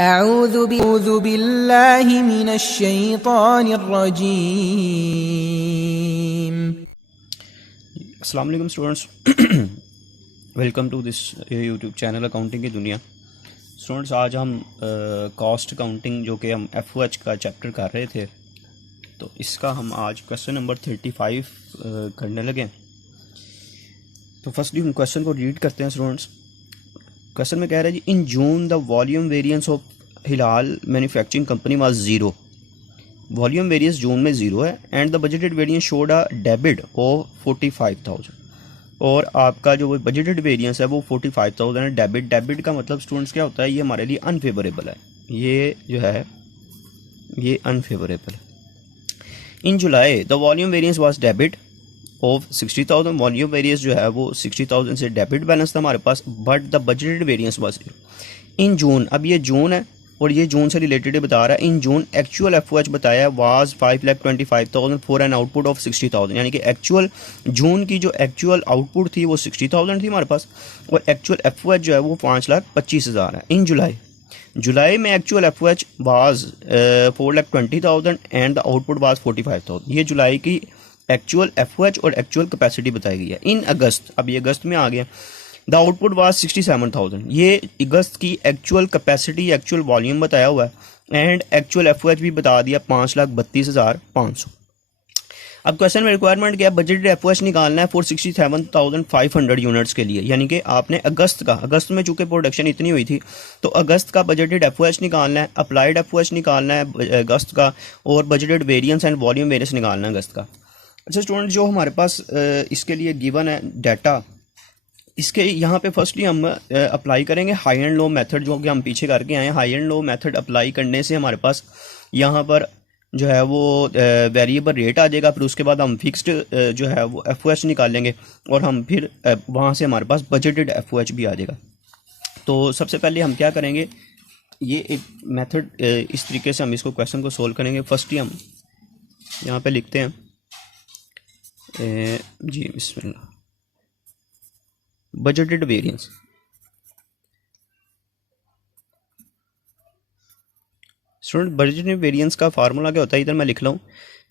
अऊज़ु बिल्लाहि मिनश शैतानिर रजीम। अस्सलाम वालेकुम students, welcome to this YouTube channel accounting की दुनिया। स्टूडेंट्स, आज हम कॉस्ट अकाउंटिंग जो कि हम FOH का चैप्टर कर रहे थे, तो इसका हम आज क्वेश्चन नंबर 35 करने लगे। तो फर्स्टली हम क्वेश्चन को रीड करते हैं स्टूडेंट्स। क्वेश्चन में कह रहा है जी, in June the volume variance of Hilal manufacturing company was zero. Volume variance June में ज़ीरो है and the budgeted variance showed a debit of 45,000। और आपका जो बजटेड वेरियंस है वो 45,000 है। डेबिट का मतलब स्टूडेंट्स क्या होता है, ये हमारे लिए अनफेवरेबल है, ये जो है ये अनफेवरेबल है। In July the volume variance was debit of 60,000। Volume variance जो है वो 60,000 से डेबिट बैलेंस था हमारे पास, but the budgeted variance was in June. अब ये जून है और ये जून से रिलेटेड बता रहा है। इन जून एक्चुअल FOH बताया was 5,25,000 for an output of 60,000। यानी कि एक्चुअल जून की जो एक्चुअल आउटपुट थी वो 60,000 थी हमारे पास, और एक्चुअल FOH जो है वो 5,25,000 है। इन जुलाई में actual FOH was 4,20,000 and the output was 45,000। ये जुलाई की एक्चुअल FOH और एक्चुअल कैपेसिटी बताई गई है। इन अगस्त, अब ये अगस्त में आ गया, द आउटपुट वाज 67,000। ये अगस्त की एक्चुअल कैपेसिटी, एक्चुअल वॉल्यूम बताया हुआ है, एंड एक्चुअल FOH भी बता दिया 5,32,500। अब क्वेश्चन में रिक्वायरमेंट क्या है, बजटेड FOH निकालना है फॉर 67,500 यूनिट्स के लिए। यानी कि आपने अगस्त में चूंकि प्रोडक्शन इतनी हुई थी तो अगस्त का बजटेड FOH निकालना है, अप्लाइड FOH निकालना है अगस्त का, और budgeted variance and volume variance निकालना है अगस्त का। अच्छा स्टूडेंट, जो हमारे पास इसके लिए गिवन है डाटा, इसके यहाँ पे फर्स्टली हम अप्लाई करेंगे हाई एंड लो मेथड, जो कि हम पीछे करके आए हैं। High and low method apply करने से हमारे पास यहाँ पर जो है वो वेरिएबल रेट आ जाएगा। फिर उसके बाद हम फिक्स्ड जो है वो FOH निकालेंगे, और हम फिर वहाँ से हमारे पास बजटेड FOH भी आ जाएगा। तो सबसे पहले हम क्या करेंगे, ये एक मेथड इस तरीके से हम इसको क्वेश्चन को सोल्व करेंगे। फर्स्टली हम यहाँ पे लिखते हैं जी बिस्मिल्लाह, budgeted variance. Student, budgeted variance का फार्मूला क्या होता है, इधर मैं लिख रहा हूँ।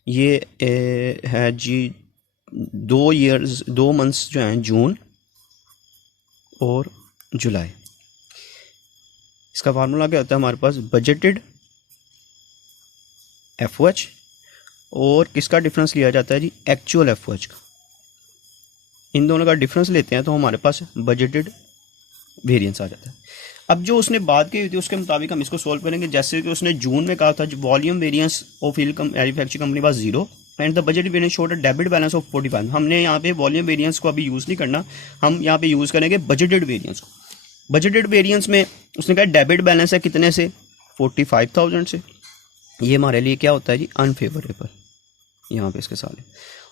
ये है जी 2 मंथ्स जो हैं, जून और जुलाई। इसका फार्मूला क्या होता है हमारे पास, बजटेड FOH और किसका डिफरेंस लिया जाता है जी, एक्चुअल FOH का। इन दोनों का डिफरेंस लेते हैं तो हमारे पास बजटेड वेरिएंस आ जाता है। अब जो उसने बात की हुई थी उसके मुताबिक हम इसको सोल्व करेंगे। जैसे कि उसने जून में कहा था volume variance of manufacturing company pass zero and the budget variance showed a debit balance of 45। हमने यहाँ पे वॉल्यूम वेरिएंस को अभी यूज़ नहीं करना, हम यहाँ पे यूज़ करेंगे बजटेड वेरिएंस को। बजटेड वेरिएंस में उसने कहा डेबिट बैलेंस है कितने से, 45,000 से। ये हमारे लिए क्या होता है जी, अनफेवरेबल यहाँ पे इसके साथ।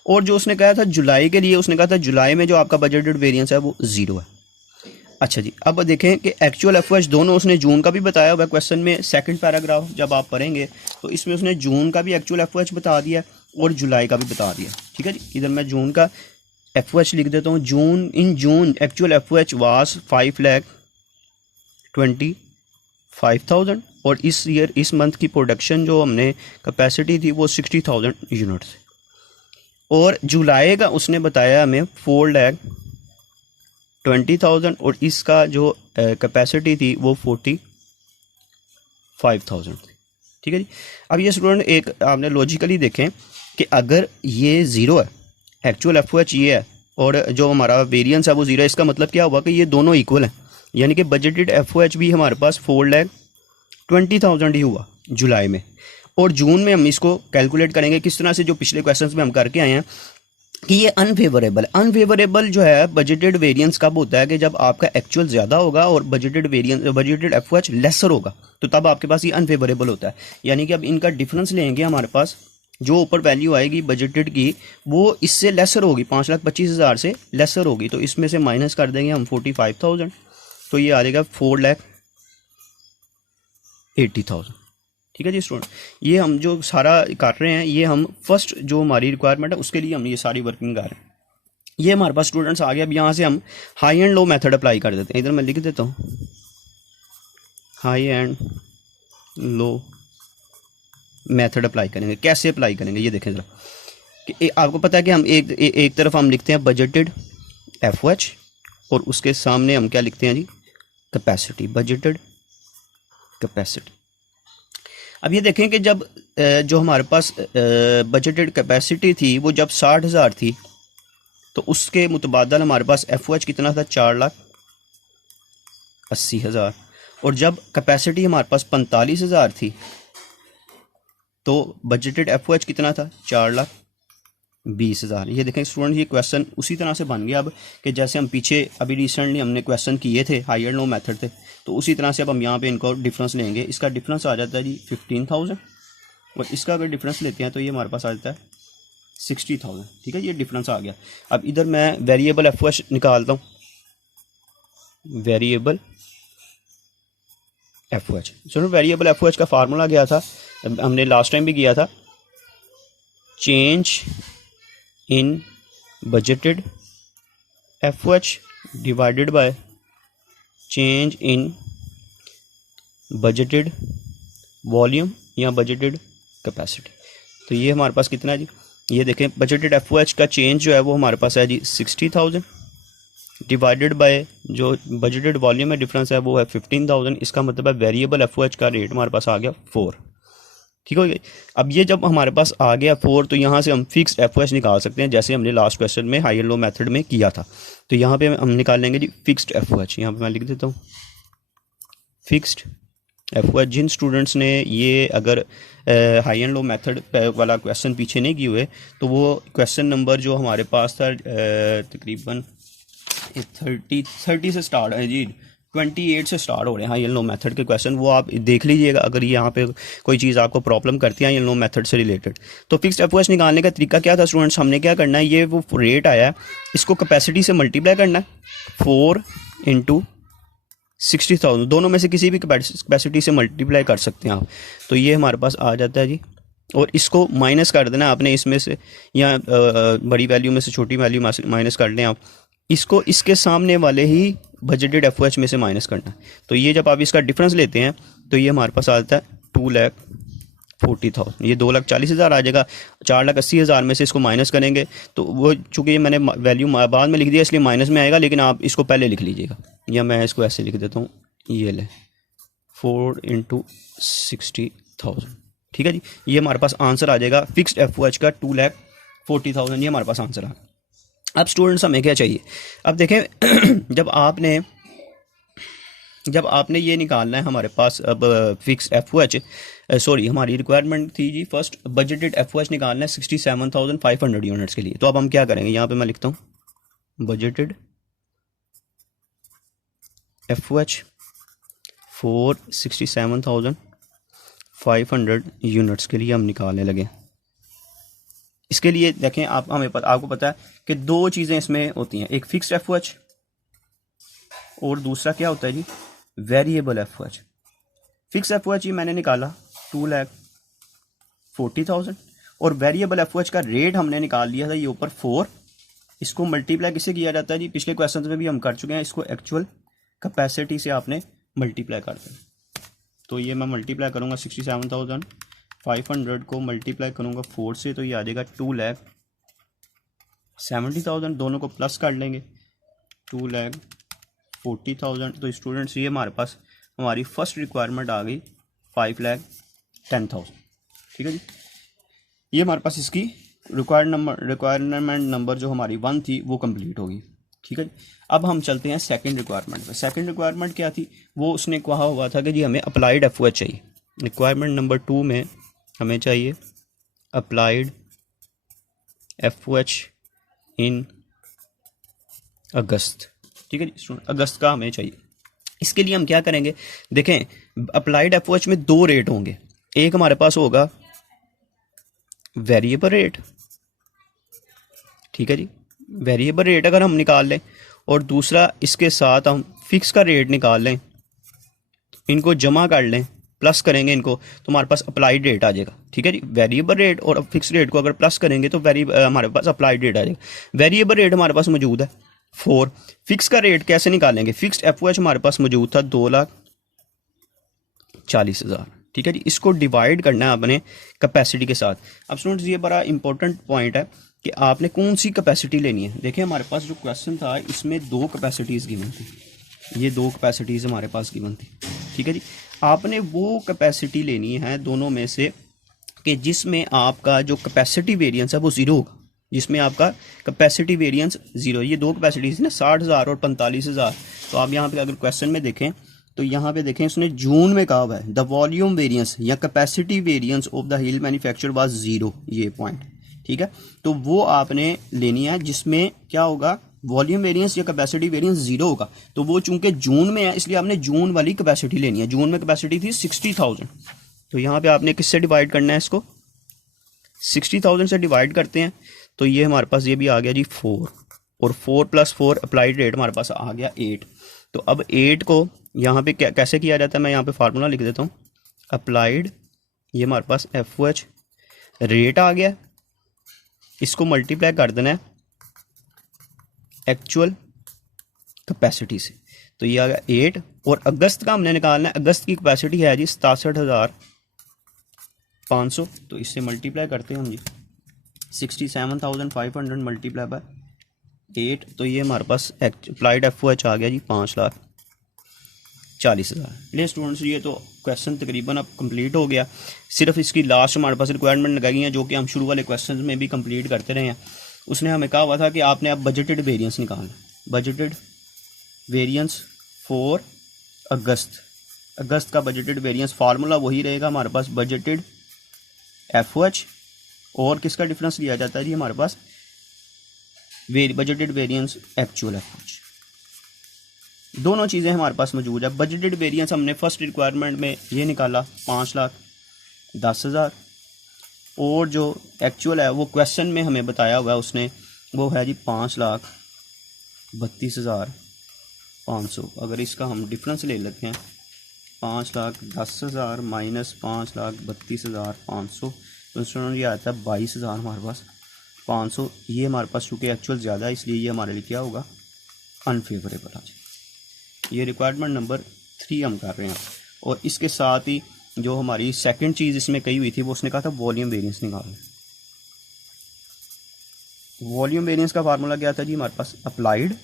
और जो उसने कहा था जुलाई के लिए, उसने कहा था जुलाई में जो आपका बजटेड वेरिएंस है वो ज़ीरो है। अच्छा जी, अब देखें कि एक्चुअल FOH दोनों उसने जून का भी बताया हुआ है क्वेश्चन में। सेकंड पैराग्राफ जब आप पढ़ेंगे तो इसमें उसने जून का भी एक्चुअल FOH बता दिया और जुलाई का भी बता दिया। ठीक है जी, इधर मैं जून का FOH लिख देता हूँ। इन जून एक्चुअल FOH वाज 5,25,000 और इस मंथ की प्रोडक्शन जो हमने कैपेसिटी थी वो 60,000 यूनिट थी। और जुलाई का उसने बताया हमें 4,20,000 और इसका जो कैपेसिटी थी वो 45,000 थी। ठीक है जी। अब ये स्टूडेंट एक आपने लॉजिकली देखें कि अगर ये ज़ीरो है, एक्चुअल FOH ये है और जो हमारा वेरिएंस है वो ज़ीरो है, इसका मतलब क्या हुआ कि ये दोनों इक्वल हैं। यानी कि बजटेड FOH भी हमारे पास 4,20,000 ही हुआ जुलाई में, और जून में हम इसको कैलकुलेट करेंगे किस तरह से, जो पिछले क्वेश्चंस में हम करके आए हैं कि ये अनफेवरेबल जो है बजटेड वेरिएंस कब होता है कि जब आपका एक्चुअल ज़्यादा होगा और बजटेड FOH लेसर होगा, तो तब आपके पास ये अनफेवरेबल होता है। यानी कि अब इनका डिफरेंस लेंगे, हमारे पास जो ऊपर वैल्यू आएगी बजटेड की वो इससे लेसर होगी, 5,25,000 से लेसर होगी, तो इसमें से माइनस कर देंगे हम 45,000, तो ये आ जाएगा 4,80,000। ठीक है जी स्टूडेंट, ये हम जो सारा कर रहे हैं ये हम फर्स्ट जो हमारी रिक्वायरमेंट है उसके लिए हम ये सारी वर्किंग कर रहे हैं। ये हमारे पास स्टूडेंट्स आ गया। अब यहाँ से हम high and low method apply कर देते हैं। इधर मैं लिख देता हूँ high and low method apply करेंगे। कैसे अप्लाई करेंगे ये देखें ज़रा कि आपको पता है कि हम एक तरफ हम लिखते हैं बजटेड FOH और उसके सामने हम क्या लिखते हैं जी, कैपेसिटी, बजटेड कैपेसिटी। अब ये देखें कि जब जो हमारे पास बजटेड कैपेसिटी थी वो जब 60,000 थी तो उसके मुतबादल हमारे पास FOH कितना था, 4,80,000। और जब कैपेसिटी हमारे पास 45,000 थी तो बजटेड FOH कितना था, 4,20,000। ये देखें स्टूडेंट, ये क्वेश्चन उसी तरह से बन गया अब कि जैसे हम पीछे अभी रिसेंटली हमने क्वेश्चन किए थे, हाई एंड लो मेथड थे, तो उसी तरह से अब हम यहाँ पे इनको डिफरेंस लेंगे। इसका डिफरेंस आ जाता है जी 15,000 और इसका अगर डिफरेंस लेते हैं तो ये हमारे पास आ जाता है 60,000। ठीक है, ये डिफरेंस आ गया। अब इधर मैं वेरिएबल FOH निकालता हूँ, वेरिएबल FOH। चलो, वेरिएबल FOH का फार्मूला क्या था, हमने लास्ट टाइम भी किया था, change in budgeted FOH divided by change in budgeted volume या बजटेड कैपेसिटी। तो ये हमारे पास कितना है जी, ये देखें बजटेड FOH का चेंज जो है वो हमारे पास है जी 60,000 डिवाइडेड बाय जो बजटेड वॉल्यूम में डिफरेंस है वो है 15,000। इसका मतलब है वेरिएबल FOH का रेट हमारे पास आ गया 4। ठीक हो गया। अब ये जब हमारे पास आ गया 4 तो यहाँ से हम फिक्स्ड FOH निकाल सकते हैं, जैसे हमने लास्ट क्वेश्चन में हाई एंड लो मेथड में किया था। तो यहाँ पे हम निकाल लेंगे जी फिक्स्ड FOH। यहाँ पे मैं लिख देता हूँ फिक्स्ड FOH। जिन स्टूडेंट्स ने ये अगर हाई एंड लो मेथड वाला क्वेश्चन पीछे नहीं किए हुए तो वो क्वेश्चन नंबर जो हमारे पास था तकरीबन 30 से स्टार्ट है जी, 28 से स्टार्ट हो रहे हैं हाई एंड लो मेथड के क्वेश्चन, वो आप देख लीजिएगा अगर यहाँ पे कोई चीज़ आपको प्रॉब्लम करती है हाई एंड लो मेथड से रिलेटेड। तो फिक्स्ड FOH निकालने का तरीका क्या था स्टूडेंट्स, हमने क्या करना है, ये वो रेट आया है इसको कैपेसिटी से मल्टीप्लाई करना है, 4 × 60,000, दोनों में से किसी भी कैपेसिटी से मल्टीप्लाई कर सकते हैं आप। तो ये हमारे पास आ जाता है जी, और इसको माइनस कर देना आपने इसमें से, या बड़ी वैल्यू में से छोटी वैल्यू माइनस कर लें आप, इसको इसके सामने वाले ही बजटेड FOH में से माइनस करना है। तो ये जब आप इसका डिफरेंस लेते हैं तो ये हमारे पास आता है 2,40,000, ये 2,40,000 आ जाएगा। 4,80,000 में से इसको माइनस करेंगे तो वो, चूँकि ये मैंने वैल्यू बाद में लिख दिया इसलिए माइनस में आएगा, लेकिन आप इसको पहले लिख लीजिएगा, या मैं इसको ऐसे लिख देता हूँ, ये ले 4 × 60,000। ठीक है जी, ये हमारे पास आंसर आ जाएगा फिक्स्ड FOH का 2,40,000, ये हमारे पास आंसर आ गया। अब स्टूडेंट्स हमें क्या चाहिए, अब देखें जब आपने ये निकालना है हमारे पास, अब फिक्स FOH सॉरी हमारी रिक्वायरमेंट थी जी फर्स्ट बजटेड FOH निकालना है 67,500 यूनिट्स के लिए। तो अब हम क्या करेंगे, यहाँ पे मैं लिखता हूँ बजटेड FOH फॉर 67,500 यूनिट्स के लिए हम निकालने लगे। इसके लिए देखें आपको पता है कि दो चीज़ें इसमें होती हैं, एक फिक्स्ड FOH और दूसरा क्या होता है जी, वेरिएबल FOH। फिक्स FOH ये मैंने निकाला 2,40,000 और वेरिएबल FOH का रेट हमने निकाल लिया था ये ऊपर 4। इसको मल्टीप्लाई किससे किया जाता है जी, पिछले क्वेश्चन में भी हम कर चुके हैं, इसको एक्चुअल कैपेसिटी से आपने मल्टीप्लाई कर देना। तो ये मैं मल्टीप्लाई करूँगा 67,500 को मल्टीप्लाई करूँगा 4 से, तो ये आ जाएगा 2,70,000। दोनों को प्लस कर लेंगे 2,40,000। तो स्टूडेंट्स ये हमारे पास हमारी फर्स्ट रिक्वायरमेंट आ गई 5,10,000। ठीक है जी, ये हमारे पास इसकी रिक्वायरमेंट नंबर जो हमारी 1 थी वो कंप्लीट होगी। ठीक है जी, अब हम चलते हैं सेकंड रिक्वायरमेंट पे। सेकंड रिक्वायरमेंट क्या थी, वो उसने कहा हुआ था कि जी हमें अप्लाइड FOH चाहिए। रिक्वायरमेंट नंबर 2 में हमें चाहिए अप्लाइड FOH इन अगस्त। ठीक है जी स्टूडेंट, अगस्त का हमें चाहिए। इसके लिए हम क्या करेंगे, देखें अप्लाइड FOH में 2 रेट होंगे, एक हमारे पास होगा वेरिएबल रेट। ठीक है जी, वेरिएबल रेट अगर हम निकाल लें और दूसरा इसके साथ हम फिक्स का रेट निकाल लें, इनको जमा कर लें, प्लस करेंगे इनको, तो हमारे पास अप्लाइड रेट आ जाएगा। ठीक है जी, वेरिएबल रेट और फिक्स रेट को अगर प्लस करेंगे तो हमारे पास अप्लाइड रेट आ जाएगा। वेरिएबल रेट हमारे पास मौजूद है 4। फिक्स का रेट कैसे निकालेंगे, फिक्स्ड FOH हमारे पास मौजूद था 2,40,000। ठीक है जी। इसको डिवाइड करना है आपने कैपेसिटी के साथ। अब स्टूडेंट्स ये बड़ा इंपॉर्टेंट पॉइंट है कि आपने कौन सी कैपेसिटी लेनी है। देखिए हमारे पास जो क्वेश्चन था इसमें 2 कैपेसिटीज़ गिवन थी, ये 2 कैपेसिटीज़ हमारे पास गिवन थी, ठीक है जी। आपने वो कैपेसिटी लेनी है दोनों में से कि जिसमें आपका जो कैपेसिटी वेरिएंस है वो 0 होगा, जिसमें आपका कैपेसिटी वेरिएंस 0। ये 2 कैपेसिटीज़ ना 60,000 और 45,000। तो आप यहाँ पे अगर क्वेश्चन में देखें तो यहाँ पे देखें उसने जून में कहा हुआ है द वॉल्यूम वेरिएंस या capacity variance of the hill manufacture was 0, ये पॉइंट, ठीक है। तो वो आपने लेनी है जिसमें क्या होगा, वॉल्यूम वेरिएंस या कैपेसिटी वेरिएंस 0 होगा। तो वो चूंकि जून में है इसलिए आपने जून वाली कैपेसिटी लेनी है। जून में कैपेसिटी थी 60,000, तो यहाँ पे आपने किससे डिवाइड करना है, इसको 60,000 से डिवाइड करते हैं तो ये हमारे पास ये भी आ गया जी 4, और 4 + 4 अप्लाइड रेट हमारे पास आ गया 8। तो अब 8 को यहाँ पे कैसे किया जाता है, मैं यहाँ पे फार्मूला लिख देता हूँ। अप्लाइड, ये हमारे पास FOH रेट आ गया, इसको मल्टीप्लाई कर देना है एक्चुअल कैपेसिटी से, तो ये आ गया 8। और अगस्त का हमने निकालना है, अगस्त की कैपेसिटी है जी 67,500, तो इससे मल्टीप्लाई करते हैं हम जी 67,500 मल्टीप्लाई बाय 8, तो ये हमारे पास अप्लाइड FOH आ गया जी 5,40,000। ले स्टूडेंट्स ये तो क्वेश्चन तकरीबन अब कंप्लीट हो गया। सिर्फ इसकी लास्ट हमारे पास रिक्वायरमेंट लगाई है जो कि हम शुरू वाले क्वेश्चन में भी कंप्लीट करते रहे हैं। उसने हमें कहा हुआ था कि आपने अब बजटेड वेरिएंस निकालना, बजटेड वेरिएंस फॉर अगस्त का बजटेड वेरिएंस फार्मूला वही रहेगा हमारे पास, बजटेड FOH और किसका डिफरेंस लिया जाता है जी हमारे पास, बजटेड वेरिएंस एक्चुअल FOH। दोनों चीज़ें हमारे पास मौजूद है। बजटेड वेरिएंस हमने फर्स्ट रिक्वायरमेंट में ये निकाला 5,10,000, और जो एक्चुअल है वो क्वेश्चन में हमें बताया हुआ है उसने, वो है जी 5,32,500। अगर इसका हम डिफरेंस ले लेते हैं 5,10,000 माइनस 5,32,500, तो स्टूडेंट ये आता है 22,000 हमारे पास 500। ये हमारे पास चूँकि एक्चुअल ज़्यादा है इसलिए ये हमारे लिए क्या होगा, अनफेवरेबल आ जाए। ये रिक्वायरमेंट नंबर 3 हम कर रहे हैं। और इसके साथ ही जो हमारी सेकंड चीज़ इसमें कही हुई थी वो उसने कहा था वॉल्यूम वेरिएंस निकालना। वॉल्यूम वेरिएंस का फार्मूला क्या था जी हमारे पास, अप्लाइड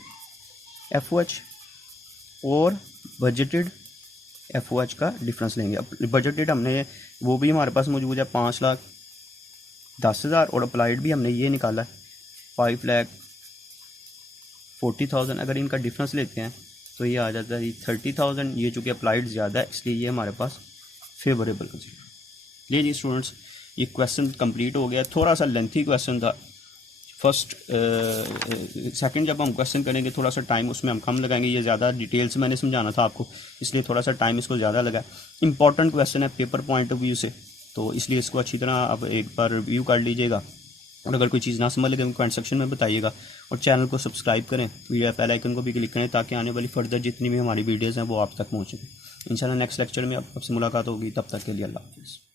FOH और बजटेड FOH का डिफरेंस लेंगे। बजटेड हमने वो भी हमारे पास मौजूद है 5,10,000, और अप्लाइड भी हमने ये निकाला है 5,40,000। अगर इनका डिफरेंस लेते हैं तो ये आ जाता है 30,000। ये चूँकि अप्लाइड ज़्यादा है इसलिए ये हमारे पास फेवरेबल कंसीडर। ये जी स्टूडेंट्स ये क्वेश्चन कंप्लीट हो गया। थोड़ा सा लेंथी क्वेश्चन था। फर्स्ट सेकंड जब हम क्वेश्चन करेंगे थोड़ा सा टाइम उसमें हम कम लगाएंगे, ये ज़्यादा डिटेल से मैंने समझाना था आपको इसलिए थोड़ा सा टाइम इसको ज़्यादा लगा। इंपॉर्टेंट क्वेश्चन है पेपर पॉइंट ऑफ व्यू से, तो इसलिए इसको अच्छी तरह आप एक बार रिव्यू कर लीजिएगा, और अगर कोई चीज़ ना समझ लगे कमेंट सेक्शन में बताइएगा, और चैनल को सब्सक्राइब करें, वीडियो बेल आइकन को भी क्लिक करें ताकि आने वाली फर्दर जितनी भी हमारी वीडियोज़ हैं वो आप तक पहुँचें। इंशाल्लाह नेक्स्ट लेक्चर में आपसे मुलाकात होगी, तब तक के लिए अल्लाह हाफ़िज़।